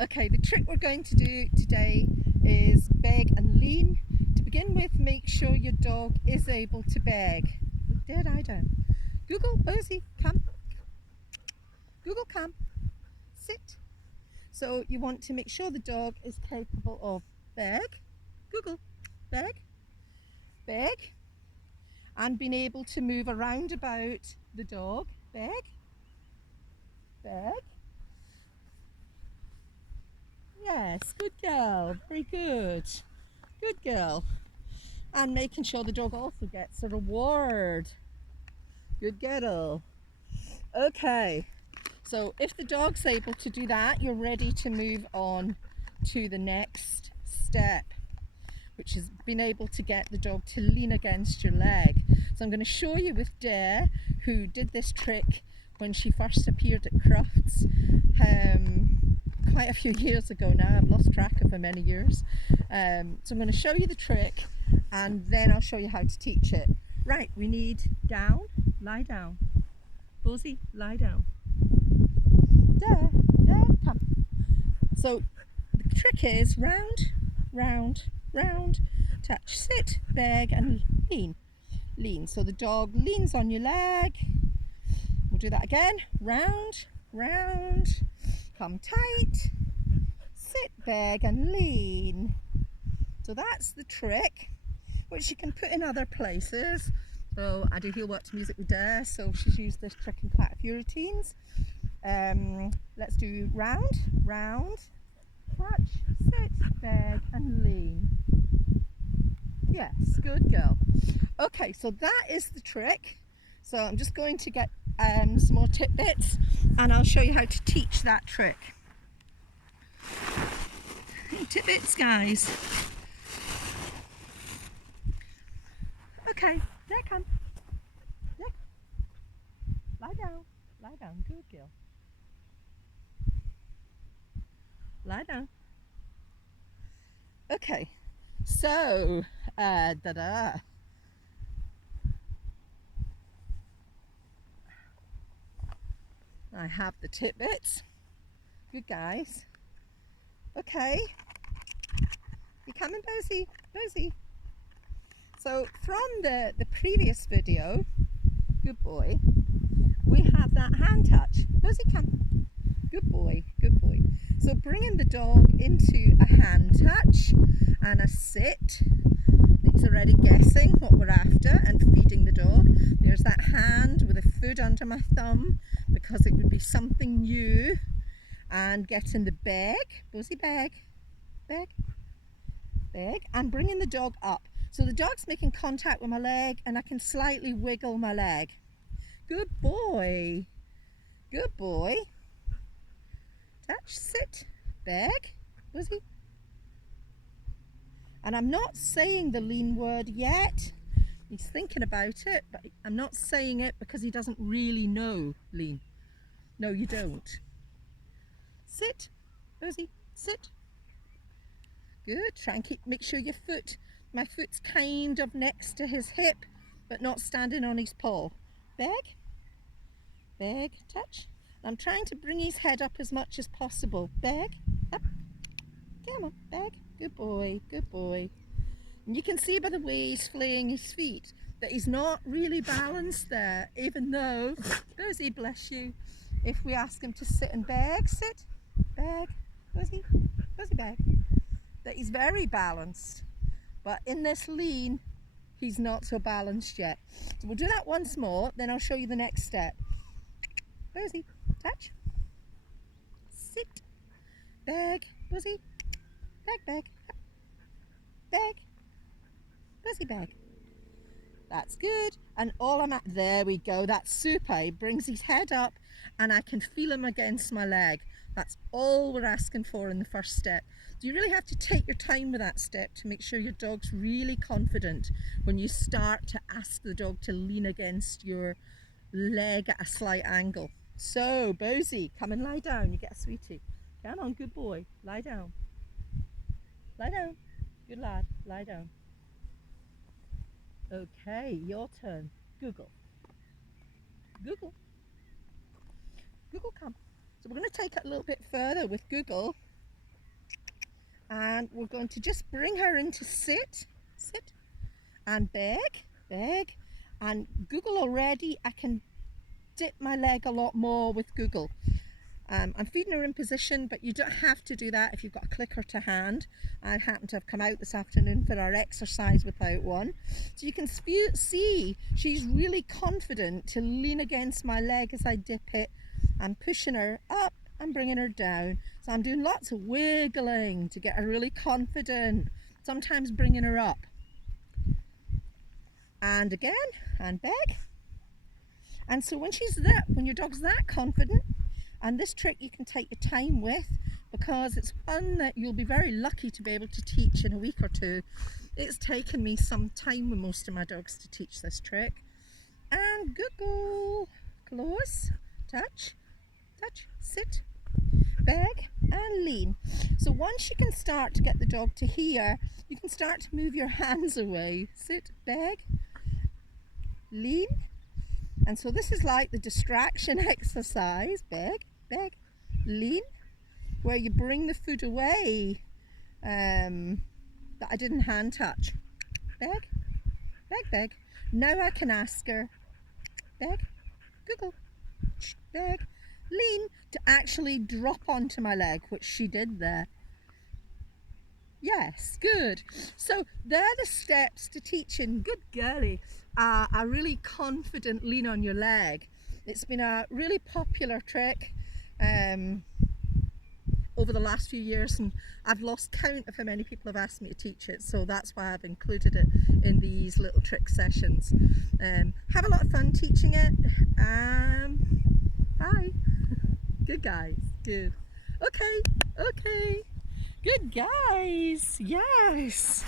Okay, the trick we're going to do today is beg and lean. To begin with, make sure your dog is able to beg. Dead eye down. Google, Bosie, come. Google, come. Sit. So you want to make sure the dog is capable of beg. Google, beg, beg, and being able to move around about the dog. Beg, beg. Yes, good girl. Very good. Good girl. And making sure the dog also gets a reward. Good girl. Okay, so if the dog's able to do that, you're ready to move on to the next step, which is being able to get the dog to lean against your leg. So I'm going to show you with Dare, who did this trick when she first appeared at Crufts quite a few years ago now. I've lost track of how many years. So I'm going to show you the trick and then I'll show you how to teach it. Right, we need down, lie down. Bosie, lie down. Dare, come. So the trick is round, round, round, touch, sit, beg and lean. Lean. So the dog leans on your leg. We'll do that again. Round, round, come tight, sit, beg and lean. So that's the trick, which you can put in other places. So I do heel work to music with Dare, so she's used this trick in quite a few routines. Let's do round, round, touch, sit, beg and lean. Yes, good girl. Okay, so that is the trick. So I'm just going to get some more tidbits and I'll show you how to teach that trick. Tidbits, guys. Okay, there come. There. Lie down, good girl. Lie down. Okay, so, I have the tidbits. Good guys. Okay. You coming, Bosie? Bosie. So from the previous video, good boy, we have that hand touch. Bosie, come. Good boy, good boy. So bringing the dog into a hand touch and a sit. He's already guessing what we're after and feeding the dog. There's that hand with a foot under my thumb because it would be something new. And getting the beg, Bosie, beg, beg, beg, and bringing the dog up. So the dog's making contact with my leg and I can slightly wiggle my leg. Good boy, good boy. Touch, sit, beg, Bosie. And I'm not saying the lean word yet. He's thinking about it, but I'm not saying it because he doesn't really know lean. No, you don't. Sit, Bosie, sit. Good, try and make sure my foot's kind of next to his hip, but not standing on his paw. Beg, beg, touch. I'm trying to bring his head up as much as possible. Beg, up, come on, beg, good boy, good boy. And you can see by the way he's flaying his feet that he's not really balanced there, even though, Bosie, bless you, if we ask him to sit and beg, sit, beg, Bosie, Bosie, beg, that he's very balanced. But in this lean, he's not so balanced yet. So we'll do that once more, then I'll show you the next step. Bosie, touch, sit, beg, Bosie, beg, beg, beg, Bosie, beg. That's good. And all I'm at, there we go, that's super. He brings his head up and I can feel him against my leg. That's all we're asking for in the first step. You really have to take your time with that step to make sure your dog's really confident when you start to ask the dog to lean against your leg at a slight angle. So, Bosie, come and lie down. You get a sweetie. Come on, good boy. Lie down. Lie down. Good lad. Lie down. Okay, your turn. Google. Google. Google, come. So we're going to take it a little bit further with Google. And we're going to just bring her into sit, and beg, and Google already. I can dip my leg a lot more with Google. I'm feeding her in position, but you don't have to do that if you've got a clicker to hand. I happen to have come out this afternoon for our exercise without one. So you can see she's really confident to lean against my leg as I dip it. I'm pushing her up and bringing her down. So I'm doing lots of wiggling to get her really confident, sometimes bringing her up. And again, and beg. And so when your dog's that confident, and this trick you can take your time with, because it's one that you'll be very lucky to be able to teach in a week or two. It's taken me some time with most of my dogs to teach this trick. And Google, close, touch, sit, beg and lean. So once you can start to get the dog to here, you can start to move your hands away. Sit, beg, lean. And so this is like the distraction exercise. Beg, lean, where you bring the food away that I didn't hand touch. Beg. Now I can ask her, beg, Google, beg, lean, to actually drop onto my leg, which she did there. Yes, good. So they're the steps to teaching, good girlie, a really confident lean on your leg. It's been a really popular trick over the last few years, and I've lost count of how many people have asked me to teach it, so that's why I've included it in these little trick sessions. Have a lot of fun teaching it. Bye. Good guys, good. Okay. Good guys, yes.